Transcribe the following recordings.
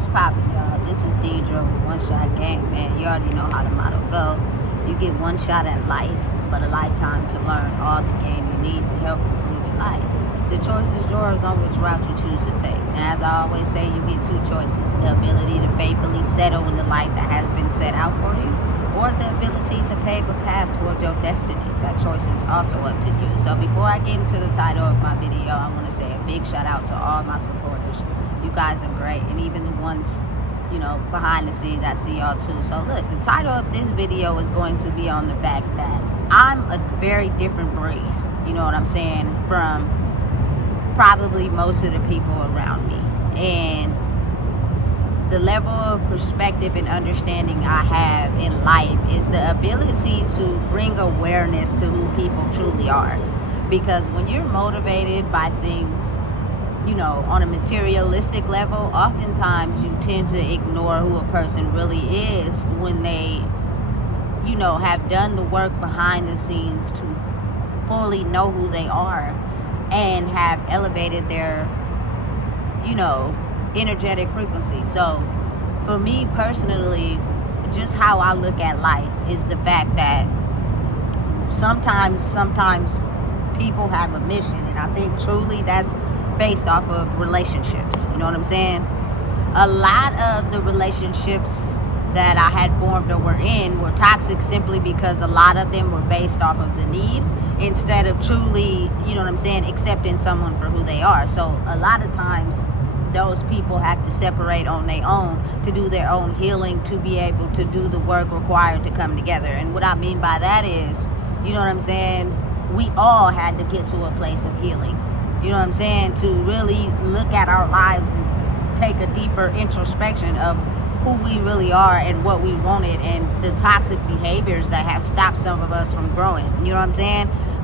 What's poppin', y'all? This is Deidre with One Shot Game, man. You already know how the motto go. You get one shot at life, but a lifetime to learn all the game you need to help improve your life. The choice is yours on which route you choose to take. Now, as I always say, you get two choices: the ability to faithfully settle in the life that has been set out for you, or the ability to pave a path towards your destiny. That choice is also up to you. So before I get into the title of my video, I want to say a big shout out to all my supporters. You guys are great, and even the ones, behind the scenes, I see y'all too. So look, the title of this video is going to be on the fact that I'm a very different breed, you know what I'm saying, from probably most of the people around me. And the level of perspective and understanding I have in life is the ability to bring awareness to who people truly are. Because when you're motivated by things, on a materialistic level, oftentimes you tend to ignore who a person really is when they, have done the work behind the scenes to fully know who they are and have elevated their, energetic frequency. So for me personally, just how I look at life is the fact that sometimes people have a mission, and I think truly that's based off of relationships. You know what I'm saying? A lot of the relationships that I had formed or were in were toxic simply because a lot of them were based off of the need instead of truly, accepting someone for who they are. So a lot of times those people have to separate on their own to do their own healing, to be able to do the work required to come together. And what I mean by that is, we all had to get to a place of healing. To really look at our lives and take a deeper introspection of who we really are and what we wanted, and the toxic behaviors that have stopped some of us from growing.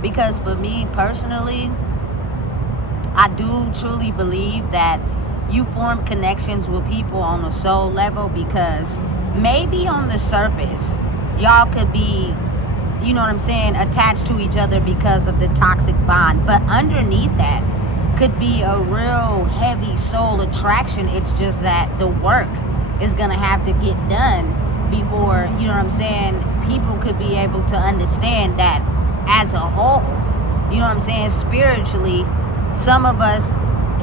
Because for me personally, I do truly believe that you form connections with people on a soul level, because maybe on the surface y'all could be attached to each other because of the toxic bond, but underneath that could be a real heavy soul attraction. It's just that the work is gonna have to get done before, people could be able to understand that as a whole. Spiritually, some of us,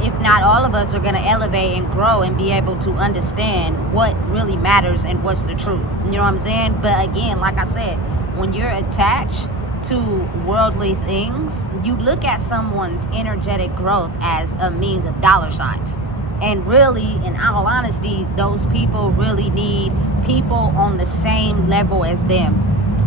if not all of us, are gonna elevate and grow and be able to understand what really matters and what's the truth. But again, like I said, when you're attached to worldly things, you look at someone's energetic growth as a means of dollar signs. And really, in all honesty, those people really need people on the same level as them,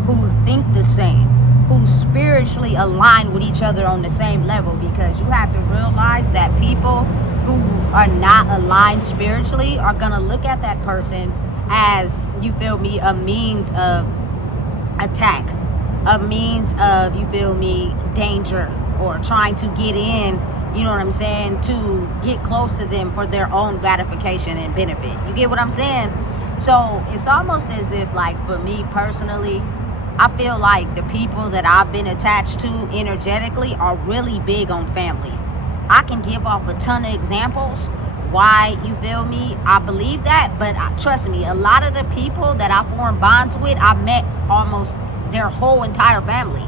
who think the same, who spiritually align with each other on the same level. Because you have to realize that people who are not aligned spiritually are gonna look at that person as, a means of attack, a means of, danger, or trying to get in, to get close to them for their own gratification and benefit. You get what I'm saying? So it's almost as if, like, for me personally, I feel like the people that I've been attached to energetically are really big on family. I can give off a ton of examples why, I believe that, but trust me, a lot of the people that I formed bonds with, I met almost their whole entire family,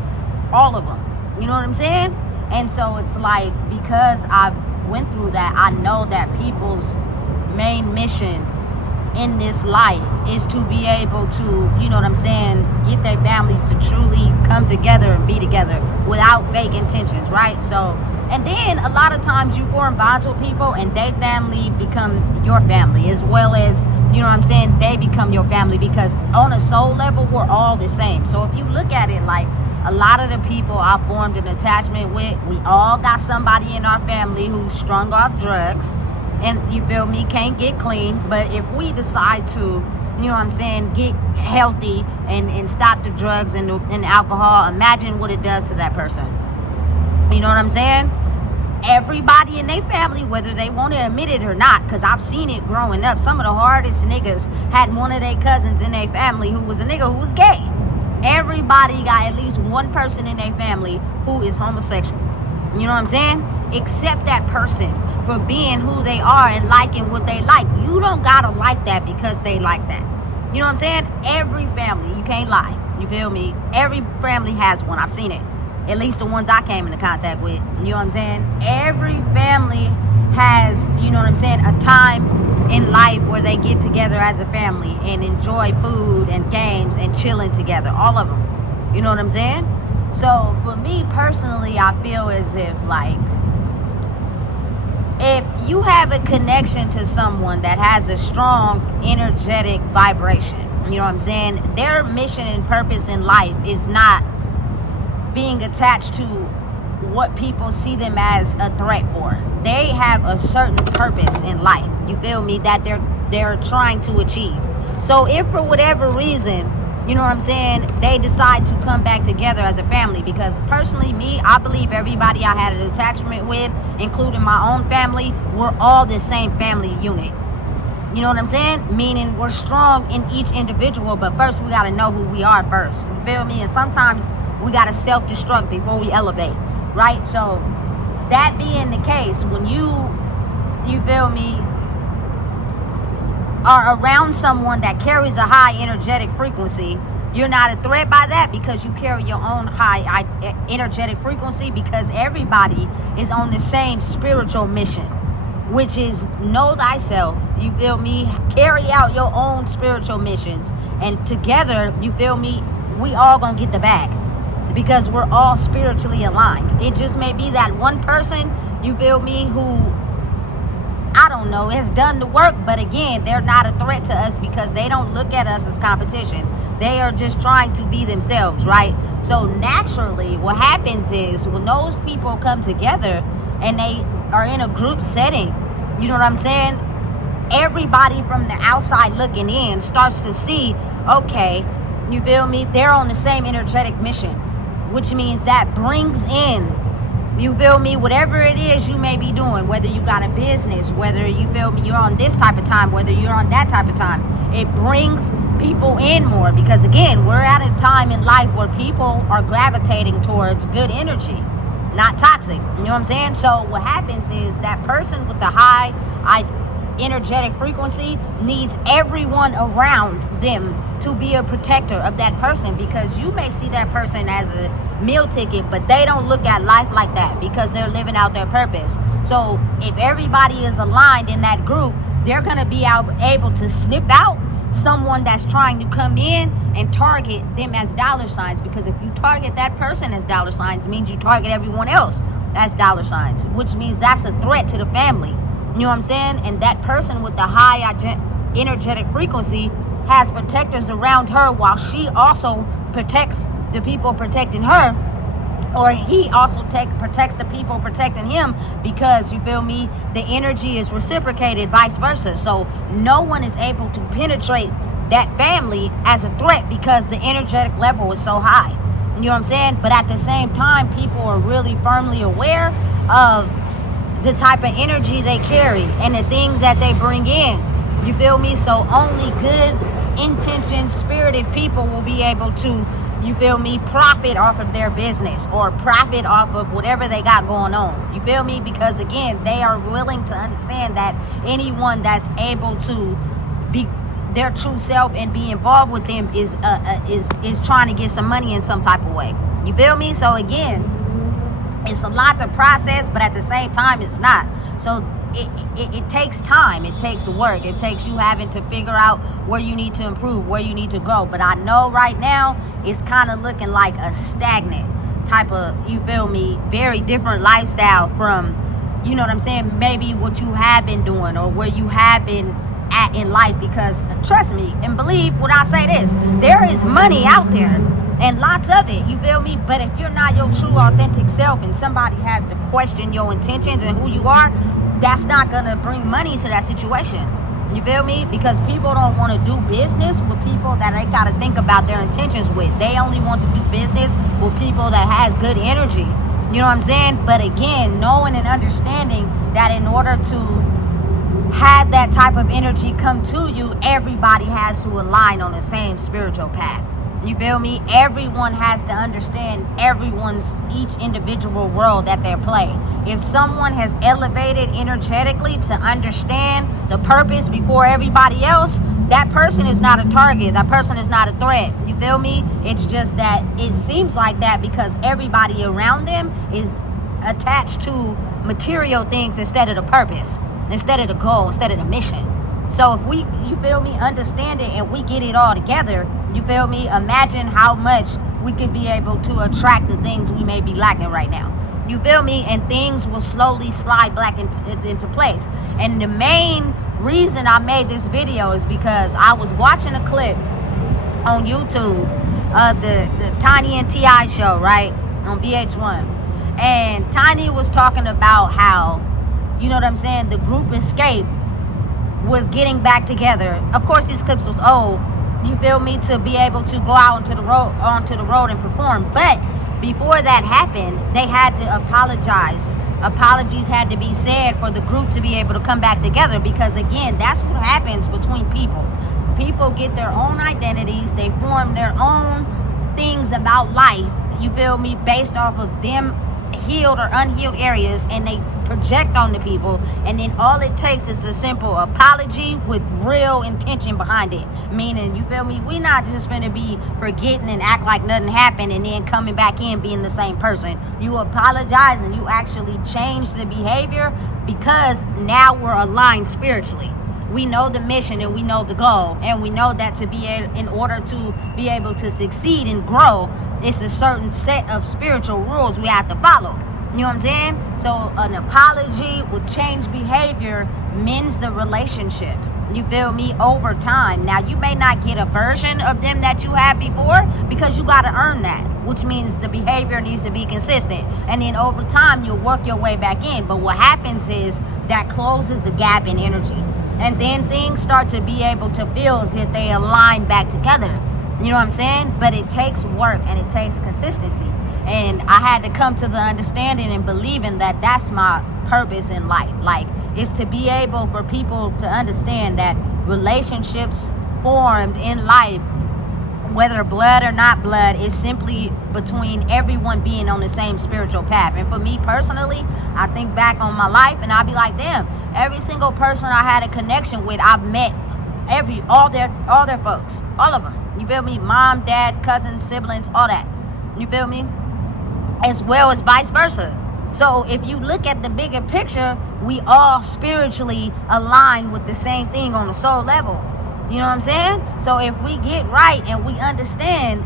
all of them. You know what I'm saying? And so it's like, because I went through that, I know that people's main mission in this life is to be able to, get their families to truly come together and be together without fake intentions, right? So, and then a lot of times you form bonds with people and their family become your family, as well as, they become your family, because on a soul level, we're all the same. So if you look at it, like, a lot of the people I formed an attachment with, we all got somebody in our family who's strung off drugs and, can't get clean. But if we decide to, get healthy and stop the drugs and alcohol, imagine what it does to that person. You know what I'm saying? Everybody in their family, whether they want to admit it or not, because I've seen it growing up, some of the hardest niggas had one of their cousins in their family who was a nigga who was gay. Everybody got at least one person in their family who is homosexual. You know what I'm saying? Accept that person for being who they are and liking what they like. You don't gotta like that because they like that. You know what I'm saying? Every family, you can't lie. You feel me? Every family has one. I've seen it. At least the ones I came into contact with. You know what I'm saying? Every family has, you know what I'm saying, a time in life where they get together as a family and enjoy food and games and chilling together. All of them. You know what I'm saying? So for me personally, I feel as if you have a connection to someone that has a strong energetic vibration, you know what I'm saying? Their mission and purpose in life is not being attached to what people see them as a threat for. They have a certain purpose in life, you feel me, that they're trying to achieve. So if for whatever reason, you know what I'm saying, they decide to come back together as a family, because personally, me, I believe everybody I had an attachment with, including my own family, we're all the same family unit. You know what I'm saying? Meaning we're strong in each individual, but first we got to know who we are first. You feel me? And sometimes we got to self-destruct before we elevate, right? So that being the case, when you feel me, are around someone that carries a high energetic frequency, you're not a threat by that because you carry your own high energetic frequency, because everybody is on the same spiritual mission, which is know thyself, you feel me, carry out your own spiritual missions, and together, you feel me, we all gonna get the bag because we're all spiritually aligned. It just may be that one person, you feel me, who, I don't know, has done the work, but again, they're not a threat to us because they don't look at us as competition. They are just trying to be themselves, right? So naturally, what happens is when those people come together and they are in a group setting, you know what I'm saying? Everybody from the outside looking in starts to see, okay, you feel me? They're on the same energetic mission, which means that brings in, you feel me, whatever it is you may be doing, whether you got a business, whether you feel me, you're on this type of time, whether you're on that type of time, it brings people in more, because again, we're at a time in life where people are gravitating towards good energy, not toxic. You know what I'm saying? So what happens is that person with the high energetic frequency needs everyone around them to be a protector of that person, because you may see that person as a meal ticket, but they don't look at life like that because they're living out their purpose. So if everybody is aligned in that group, they're going to be able to snip out someone that's trying to come in and target them as dollar signs, because if you target that person as dollar signs, it means you target everyone else as dollar signs, which means that's a threat to the family. You know what I'm saying? And that person with the high energetic frequency has protectors around her, while she also protects the people protecting her, or he also protects the people protecting him, because you feel me, the energy is reciprocated, vice versa. So no one is able to penetrate that family as a threat because the energetic level is so high. You know what I'm saying? But at the same time, people are really firmly aware of the type of energy they carry and the things that they bring in. You feel me? So only good intentioned, spirited people will be able to, you feel me, profit off of their business or profit off of whatever they got going on. You feel me? Because again, they are willing to understand that anyone that's able to be their true self and be involved with them is trying to get some money in some type of way. You feel me? So again, it's a lot to process, but at the same time, it's not. So it takes time, it takes work, it takes you having to figure out where you need to improve, where you need to grow. But I know right now it's kind of looking like a stagnant type of, you feel me, very different lifestyle from, you know what I'm saying, maybe what you have been doing or where you have been at in life. Because trust me and believe when I say this, there is money out there and lots of it, you feel me? But if you're not your true authentic self and somebody has to question your intentions and who you are, that's not gonna bring money to that situation. You feel me? Because people don't want to do business with people that they gotta think about their intentions with. They only want to do business with people that has good energy. You know what I'm saying? But again, knowing and understanding that in order to have that type of energy come to you, everybody has to align on the same spiritual path. You feel me? Everyone has to understand each individual role that they're playing. If someone has elevated energetically to understand the purpose before everybody else, that person is not a target. That person is not a threat. You feel me? It's just that it seems like that because everybody around them is attached to material things instead of the purpose, instead of the goal, instead of the mission. So if we, you feel me, understand it and we get it all together, you feel me, imagine how much we could be able to attract the things we may be lacking right now. You feel me? And things will slowly slide back into place. And the main reason I made this video is because I was watching a clip on YouTube of the Tiny and T.I. show, right, on VH1. And Tiny was talking about how, you know what I'm saying, the group Escape was getting back together. Of course, these clips was old, you feel me, to be able to go out onto the road and perform. But before that happened, they had to apologize. Apologies had to be said for the group to be able to come back together, because again, that's what happens between people. People get their own identities, they form their own things about life, you feel me, based off of them healed or unhealed areas, and they project on the people, and then all it takes is a simple apology with real intention behind it. Meaning, you feel me, we not just finna be forgetting and act like nothing happened and then coming back in being the same person. You apologize and you actually change the behavior, because now we're aligned spiritually. We know the mission and we know the goal, and we know that in order to be able to succeed and grow, it's a certain set of spiritual rules we have to follow. You know what I'm saying? So an apology with change behavior mends the relationship. You feel me? Over time. Now, you may not get a version of them that you had before, because you got to earn that, which means the behavior needs to be consistent. And then over time, you'll work your way back in. But what happens is that closes the gap in energy. And then things start to be able to feel as if they align back together. You know what I'm saying? But it takes work and it takes consistency. And I had to come to the understanding and believing that that's my purpose in life. Like, it's to be able for people to understand that relationships formed in life, whether blood or not blood, is simply between everyone being on the same spiritual path. And for me personally, I think back on my life and I'll be like, damn, every single person I had a connection with, I've met all their folks, all of them. You feel me? Mom, dad, cousins, siblings, all that. You feel me? As well as vice versa. So if you look at the bigger picture, we all spiritually align with the same thing on the soul level. You know what I'm saying? So if we get right and we understand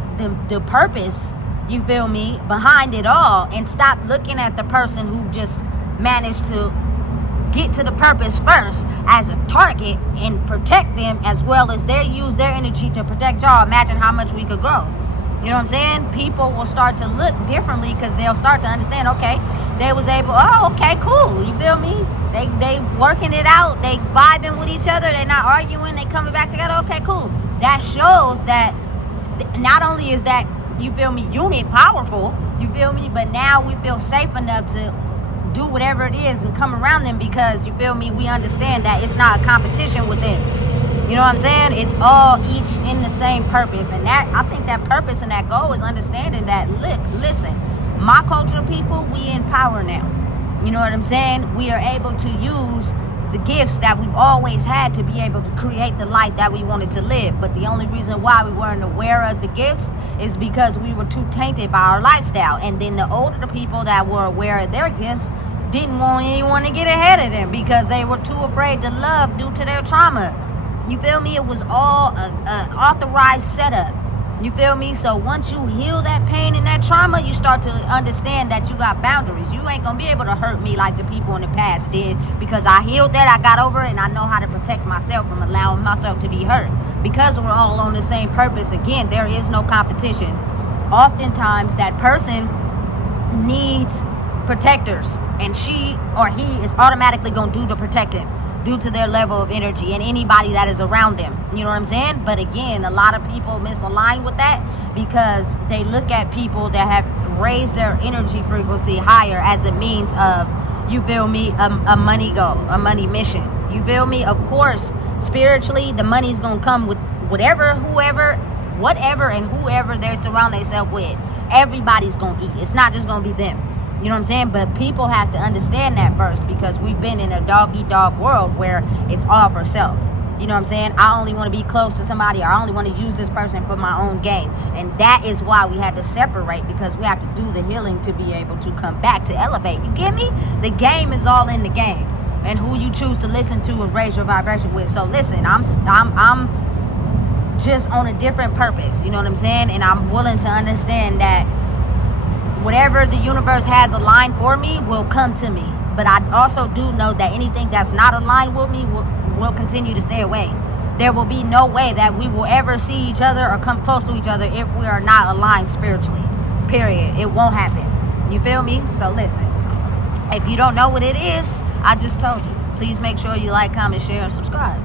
the purpose, you feel me, behind it all, and stop looking at the person who just managed to get to the purpose first as a target and protect them, as well as they use their energy to protect y'all, imagine how much we could grow. You know what I'm saying? People will start to look differently, because they'll start to understand, okay, they was able, oh, okay, cool, you feel me? They working it out, they vibing with each other, they not arguing, they coming back together, okay, cool. That shows that not only is that, you feel me, unit powerful, you feel me, but now we feel safe enough to do whatever it is and come around them, because, you feel me, we understand that it's not a competition with them. You know what I'm saying? It's all each in the same purpose. And that, I think that purpose and that goal is understanding that, listen, my culture of people, we in power now. You know what I'm saying? We are able to use the gifts that we've always had to be able to create the life that we wanted to live. But the only reason why we weren't aware of the gifts is because we were too tainted by our lifestyle. And then the older people that were aware of their gifts didn't want anyone to get ahead of them, because they were too afraid to love due to their trauma. You feel me? It was all an authorized setup. You feel me? So once you heal that pain and that trauma, you start to understand that you got boundaries. You ain't gonna be able to hurt me like the people in the past did, because I healed that, I got over it, and I know how to protect myself from allowing myself to be hurt. Because we're all on the same purpose, again, there is no competition. Oftentimes that person needs protectors, and she or he is automatically gonna do the protecting due to their level of energy and anybody that is around them. You know what I'm saying? But again, a lot of people misalign with that, because they look at people that have raised their energy frequency higher as a means of, you feel me, a money goal, a money mission. You feel me? Of course, spiritually, the money's gonna come with whoever whatever and whoever they surround themselves with, everybody's going to eat. It's not just going to be them. You know what I'm saying? But people have to understand that first, because we've been in a dog-eat-dog world where it's all for self. You know what I'm saying? I only want to be close to somebody, or I only want to use this person for my own gain. And that is why we had to separate, because we have to do the healing to be able to come back to elevate. You get me? The game is all in the game, and who you choose to listen to and raise your vibration with. So listen, I'm just on a different purpose. You know what I'm saying? And I'm willing to understand that whatever the universe has aligned for me will come to me. But I also do know that anything that's not aligned with me will continue to stay away. There will be no way that we will ever see each other or come close to each other if we are not aligned spiritually. Period. It won't happen. You feel me? So listen, if you don't know what it is, I just told you. Please make sure you like, comment, share, and subscribe.